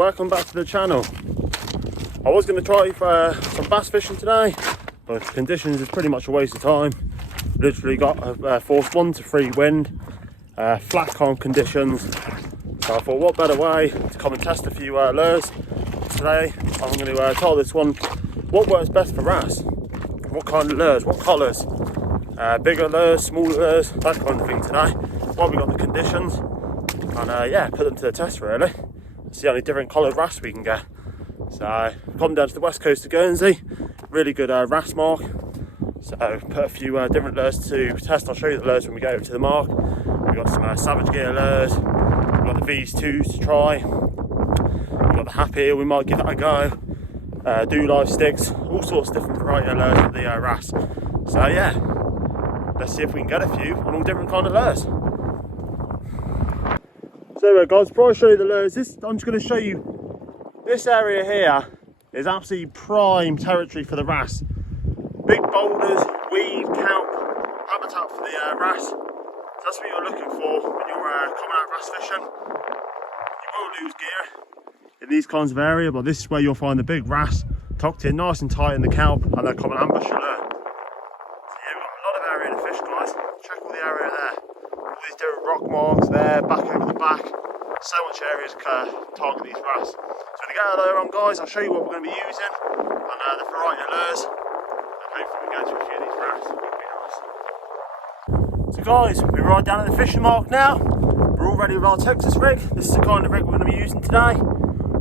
welcome back to the channel. I was going to try for some bass fishing today, but the conditions is pretty much a waste of time. Literally got a force 1 to 3 wind, flat calm conditions, so I thought what better way to come and test a few lures. Today I'm going to try this one, what works best for wrasse, what kind of lures, what colours, bigger lures, smaller lures, that kind of thing today. While we got the conditions, and yeah, put them to the test really. See how many different coloured wrasse we can get. So come down to the west coast of Guernsey, really good wrasse mark. So put a few different lures to test. I'll show you the lures when we go over to the mark. We've got some Savage Gear lures, we've got the V2s to try, we've got the Happy, we might give that a go. Do live sticks, all sorts of different variety of lures for the wrasse. So yeah, let's see if we can get a few on all different kind of lures. So guys, before I show you the lures, I'm just going to show you this area here is absolutely prime territory for the wrasse. Big boulders, weed, kelp, habitat for the wrasse. So that's what you're looking for when you're coming out wrasse fishing. You will lose gear in these kinds of area, but this is where you'll find the big wrasse tucked in nice and tight in the kelp, and they'll come and ambush your lure. So yeah, we've got a lot of area to fish, guys. Check all the area there. All these different rock marks there, back over the back. So much area to target these wrasse. So when we get out there on, guys, I'll show you what we're going to be using and the variety of lures. And hopefully we can go to a few of these wrasse. It'll be nice. So guys, we're right down at the fishing mark now. We're all ready with our Texas rig. This is the kind of rig we're going to be using today.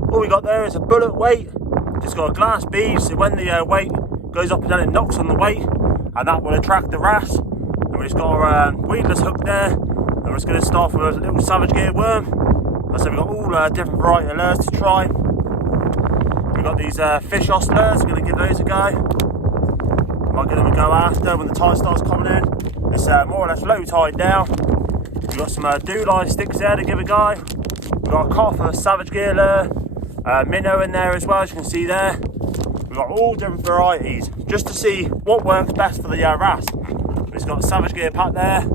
All we got there is a bullet weight. Just got a glass bead, so when the weight goes up and down, it knocks on the weight, and that will attract the wrasse. And we've just got our weedless hook there. And we're just going to start with a little Savage Gear worm. So we've got all different variety of lures to try. We've got these fish oscillars, we're going to give those a go. Might give them a go after when the tide starts coming in. It's more or less low tide now. We've got some do live sticks there to give a go. We've got a copper Savage Gear lure, minnow in there as well, as you can see there. We've got all different varieties just to see what works best for the wrasse. We've got a Savage Gear pack there.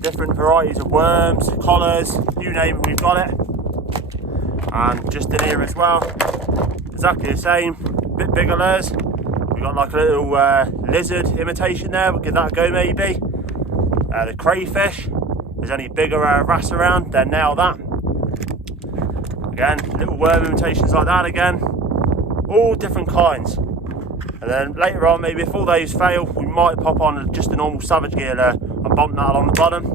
Different varieties of worms, collars, you name it, we've got it. And just in here as well, exactly the same, bit bigger lures. We've got like a little lizard imitation there, we'll give that a go maybe. The crayfish, there's any bigger wrasse around, then nail that. Again, little worm imitations like that again. All different kinds. And then later on, maybe if all those fail, we might pop on just a normal Savage Gear lure and bump that along the bottom.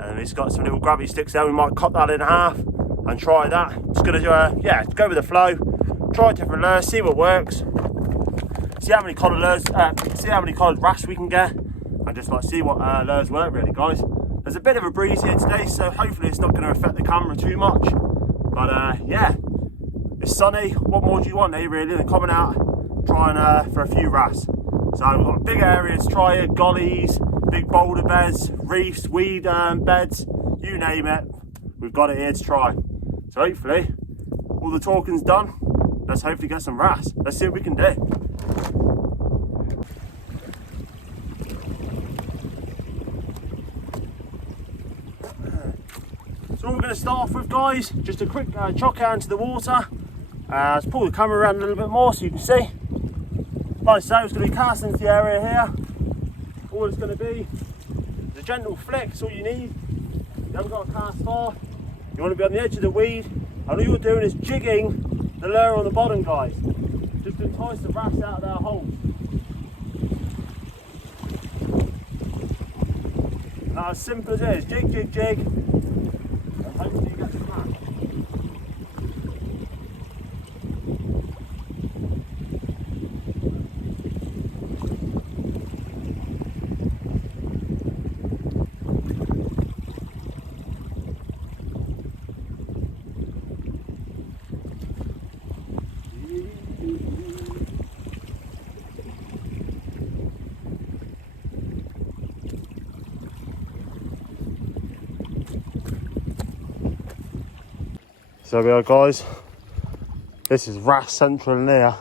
And it's got some little gravity sticks there, we might cut that in half and try that. Just gonna yeah, go with the flow, try different lures, see what works, see how many coloured lures, see how many coloured wrasse we can get, and just like see what lures work really, guys. There's a bit of a breeze here today, so hopefully it's not going to affect the camera too much. But yeah, it's sunny, what more do you want, really, than coming out trying for a few wrasse. So we've got a big area to try here, gullies, big boulder beds, reefs, weed beds, you name it, we've got it here to try. So hopefully, all the talking's done, let's hopefully get some wrasse. Let's see what we can do. So what we're going to start off with, guys, just a quick chock out into the water. Let's pull the camera around a little bit more so you can see. Like I say, it's going to be casting into the area here. All it's going to be is a gentle flick, that's all you need. You haven't got to cast far. You want to be on the edge of the weed. And all you're doing is jigging the lure on the bottom, guys. Just to entice the wrasse out of their holes. Now, as simple as it is, jig, jig, jig. And hopefully you get some wrasse. So there we are, guys. This is wrasse central in here.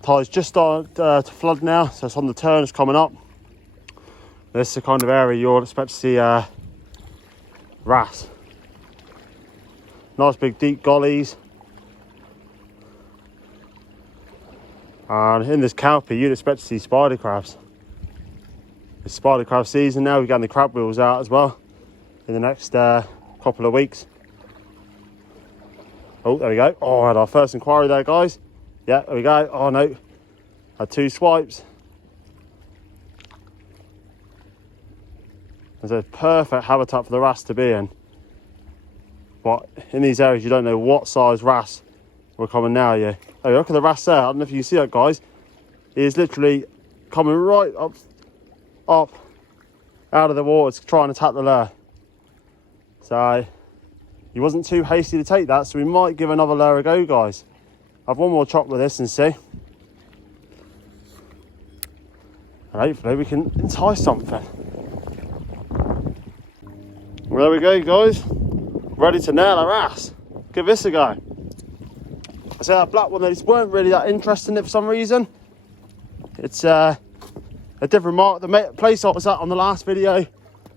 Tide's just started to flood now, so it's on the turn, it's coming up. This is the kind of area you'll expect to see wrasse. Nice big deep gollies. And in this cowpea, you'd expect to see spider crabs. It's spider crab season now. We're getting the crab wheels out as well in the next couple of weeks. Oh, there we go. Oh, I had our first inquiry there, guys. Yeah, there we go. Oh no, had 2 swipes. It's a perfect habitat for the wrasse to be in. But in these areas, you don't know what size wrasse we're coming now. Yeah, oh, look at the wrasse there. I don't know if you can see that, guys. He is literally coming right up out of the water to try and attack the lure. So he wasn't too hasty to take that, so we might give another lure a go, guys. Have one more chop with this and see. And hopefully we can entice something. Well, there we go, guys. Ready to nail a wrasse. Give this a go. I say that black one, they just weren't really that interested in it for some reason. It's a different mark. The place I was at on the last video,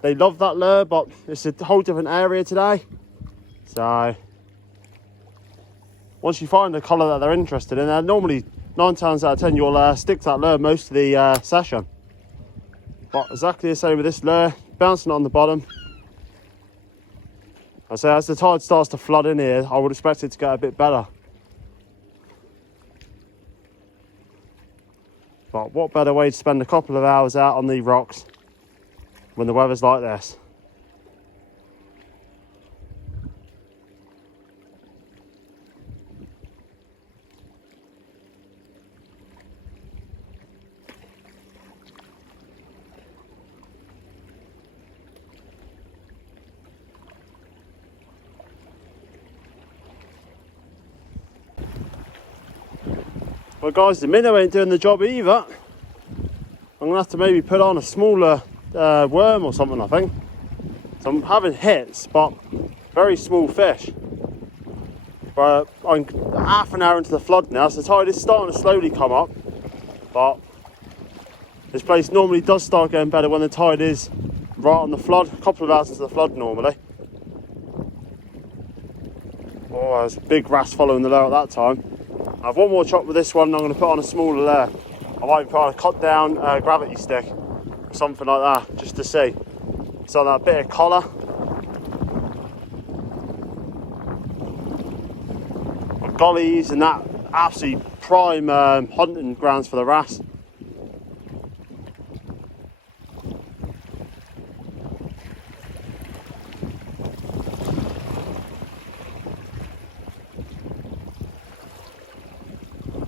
they loved that lure, but it's a whole different area today. So once you find a colour that they're interested in, normally 9 times out of 10 you'll stick to that lure most of the session. But exactly the same with this lure, bouncing on the bottom. I say as the tide starts to flood in here, I would expect it to get a bit better. But what better way to spend a couple of hours out on the rocks when the weather's like this. Well guys, the minnow ain't doing the job either. I'm gonna have to maybe put on a smaller worm or something, I think. So I'm having hits, but very small fish. But I'm half an hour into the flood now, so the tide is starting to slowly come up. But this place normally does start getting better when the tide is right on the flood, a couple of hours into the flood normally. Oh, there's a big wrasse following the lure at that time. I have one more chop with this one, and I'm going to put on a smaller lure. I might put on a cut down gravity stick or something like that, just to see. So that bit of collar. Gollies and that, absolutely prime hunting grounds for the wrasse.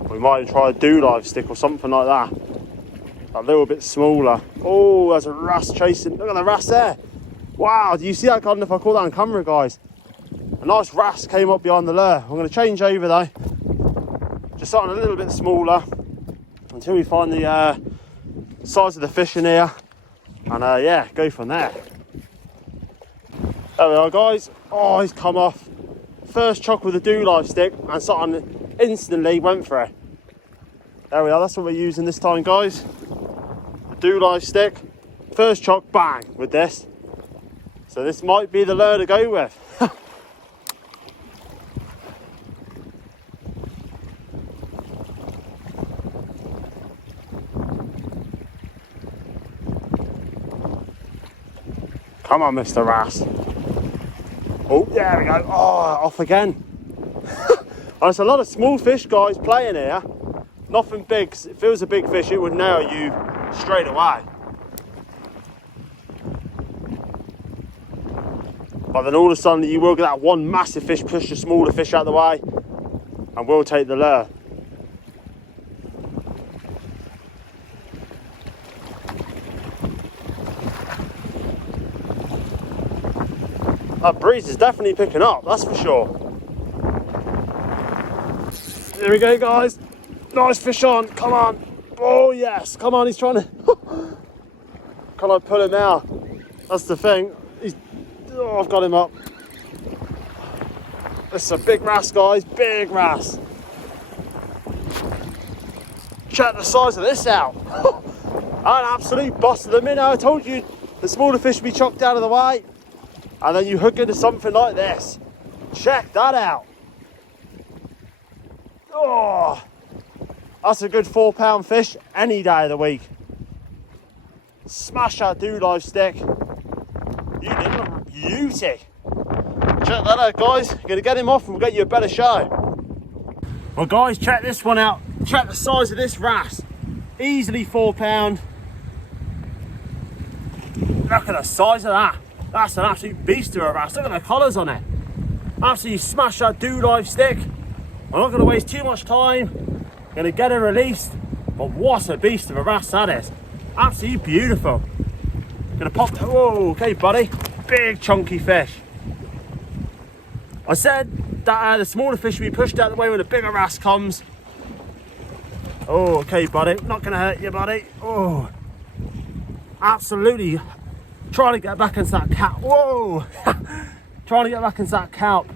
We might try a live stick or something like that. A little bit smaller. Oh, there's a wrasse chasing. Look at the wrasse there. Wow, do you see that? I don't know if I caught that on camera, guys. A nice wrasse came up behind the lure. I'm going to change over though. Just something a little bit smaller until we find the size of the fish in here. And yeah, go from there. There we are, guys. Oh, he's come off. First chuck with a live stick and something instantly went for it. There we are, that's what we're using this time, guys. Live stick. First chuck, bang, with this. So this might be the lure to go with. Come on, Mr. Wrasse. Oh, there we go. Oh, off again. There's a lot of small fish, guys, playing here. Nothing big. If it was a big fish, it would nail you straight away. But then all of a sudden, you will get that one massive fish push the smaller fish out of the way, and we'll take the lure. That breeze is definitely picking up, that's for sure. Here we go, guys. Nice fish on, come on. Oh yes, come on, he's trying to... Can I pull him out? That's the thing. Oh, I've got him up. This is a big wrasse, guys, big wrasse. Check the size of this out. An absolute bust of the minnow. I told you the smaller fish would be chucked out of the way. And then you hook into something like this. Check that out. Oh, that's a good £4 fish any day of the week. Smash that do live stick. You little beauty. Check that out, guys. Gonna get him off and we'll get you a better show. Well, guys, check this one out. Check the size of this wrasse. Easily £4. Look at the size of that. That's an absolute beast of a wrasse. Look at the colours on it. Absolutely smash that do live stick. I'm not going to waste too much time. Going to get it released. But what a beast of a wrasse that is. Absolutely beautiful. Going to pop. Whoa, okay, buddy. Big chunky fish. I said that the smaller fish will be pushed out of the way when the bigger wrasse comes. Oh, okay, buddy. Not going to hurt you, buddy. Oh, absolutely. Trying to get back into that cap. Whoa. Trying to get back into that kelp.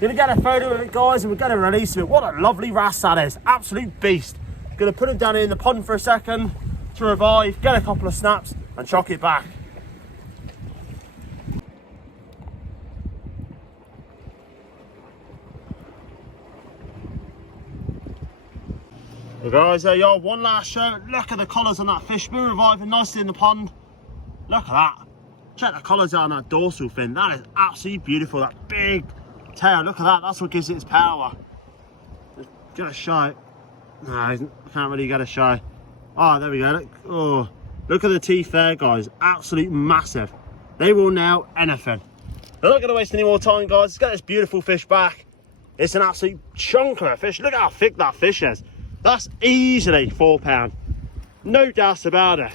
Gonna get a photo of it, guys, and we're gonna release it. What a lovely wrasse that is. Absolute beast. Gonna put him down here in the pond for a second to revive, get a couple of snaps and chuck it back. Well, guys, there you are, one last show. Look at the colours on that fish. Been reviving nicely in the pond. Look at that. Check the colours out on that dorsal fin. That is absolutely beautiful. That big tail. Look at that. That's what gives it its power. Just get a show. No, I can't really get a show. Oh, there we go. Look, oh, look at the teeth there, guys. Absolute massive. They will nail anything. I'm not going to waste any more time, guys. Let's get this beautiful fish back. It's an absolute chunk of a fish. Look how thick that fish is. That's easily £4. No doubt about it.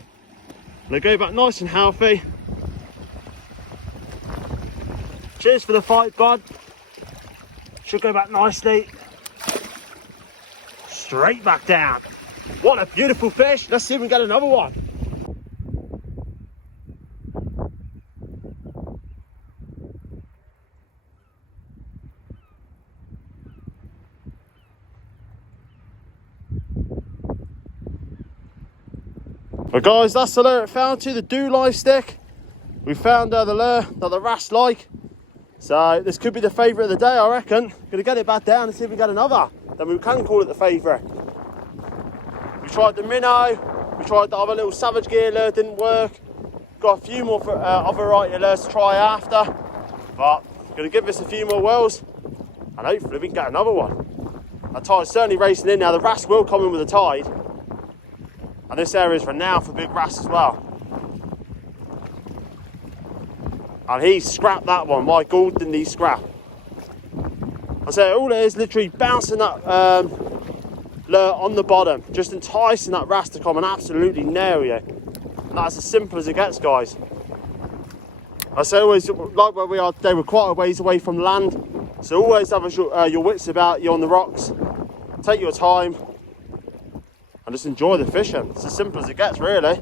They go back nice and healthy. Cheers for the fight, bud. Should go back nicely. Straight back down. What a beautiful fish. Let's see if we can get another one. Well, guys, that's the lure it found to, the do live stick. We found the lure that the wrasse like. So this could be the favourite of the day, I reckon. Gonna get it back down and see if we get another. Then we can call it the favourite. We tried the minnow, we tried the other little savage gear lure, didn't work. Got a few more other variety lures to try after. But gonna give this a few more whirls and hopefully we can get another one. That tide's certainly racing in now. The wrasse will come in with the tide. And this area is renowned for big wrasse as well. And he scrapped that one. My God, didn't he scrap? I say all it is literally bouncing that lure on the bottom, just enticing that wrasse to come and absolutely nail you. And that's as simple as it gets, guys. I say always, like where we are today, we're quite a ways away from land. So always have your wits about you on the rocks. Take your time and just enjoy the fishing. It's as simple as it gets, really.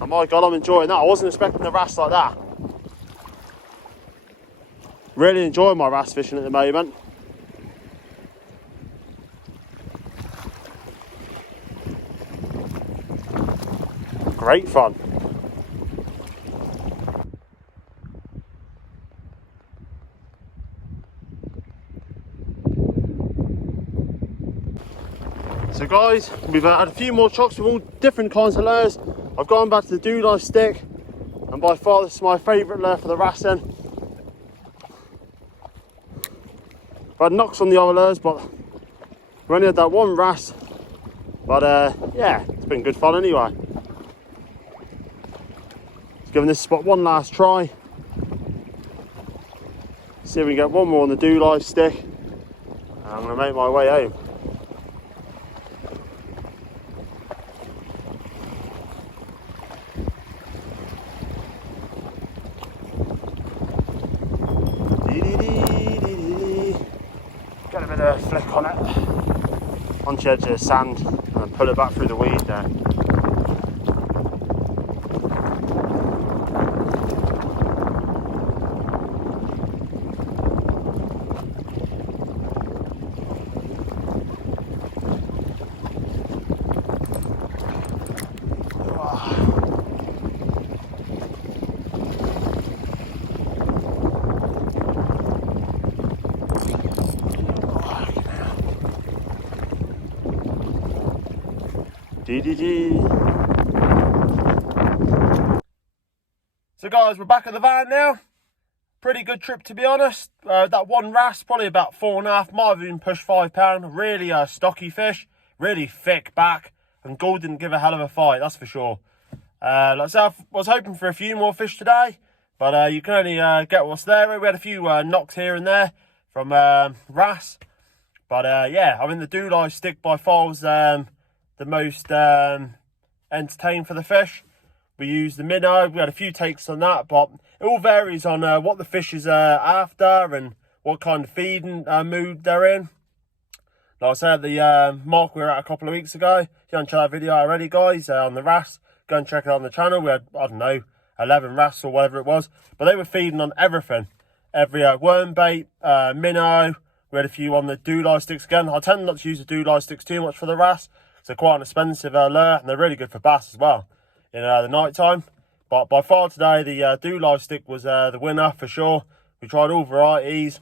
And my God, I'm enjoying that. I wasn't expecting the wrasse like that. Really enjoying my wrasse fishing at the moment. Great fun. So guys, we've had a few more chocks with all different kinds of lures. I've gone back to the do live stick, and by far this is my favourite lure for the wrassing. I've had knocks on the other lures, but we only had that one wrasse. But yeah, it's been good fun anyway. Just giving this spot one last try. See if we can get one more on the do live stick. And I'm going to make my way home. Get a bit of a flick on it, onto the edge of the sand, and pull it back through the weed there. GGG. So guys, we're back at the van now. Pretty good trip, to be honest. That one wrasse, probably about 4.5, might have even pushed 5 pound. Really stocky fish, really thick back, and Gould didn't give a hell of a fight, that's for sure. Like I said, I was hoping for a few more fish today, but you can only get what's there. We had a few knocks here and there from wrasse, but yeah, I mean the do-live stick by far was the most entertaining for the fish. We used the minnow, we had a few takes on that, but it all varies on what the fish is after and what kind of feeding mood they're in. Like I said, the mark we were at a couple of weeks ago, if you haven't checked that video already, guys, on the wrasse, go and check it out on the channel. We had, I don't know, 11 wrasse or whatever it was, but they were feeding on everything. Every worm bait, minnow, we had a few on the do-live sticks again. I tend not to use the do-live sticks too much for the wrasse, so they're quite an expensive lure, and they're really good for bass as well in the night time. But by far today, the do-live stick was the winner for sure. We tried all varieties.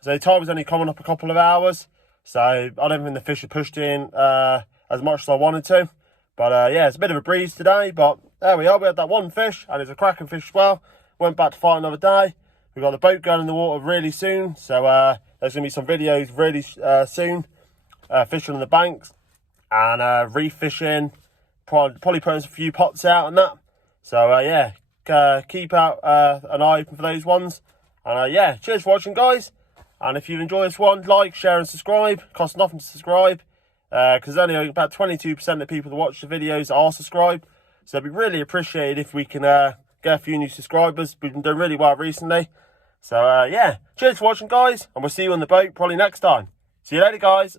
So the time was only coming up a couple of hours, so I don't think the fish are pushed in as much as I wanted to. But yeah, it's a bit of a breeze today, but there we are. We had that one fish, and it's a cracking fish as well. Went back to fight another day. We've got the boat going in the water really soon, so there's going to be some videos really soon. Fishing on the banks and reef fishing. Probably putting a few pots out and that. So yeah, keep out an eye open for those ones. And yeah, cheers for watching, guys. And if you've enjoyed this one, like, share and subscribe. It costs nothing to subscribe, because only about 22% of people that watch the videos are subscribed. So it'd be really appreciated if we can get a few new subscribers. We've been doing really well recently. So yeah, cheers for watching, guys, and we'll see you on the boat probably next time. See you later, guys.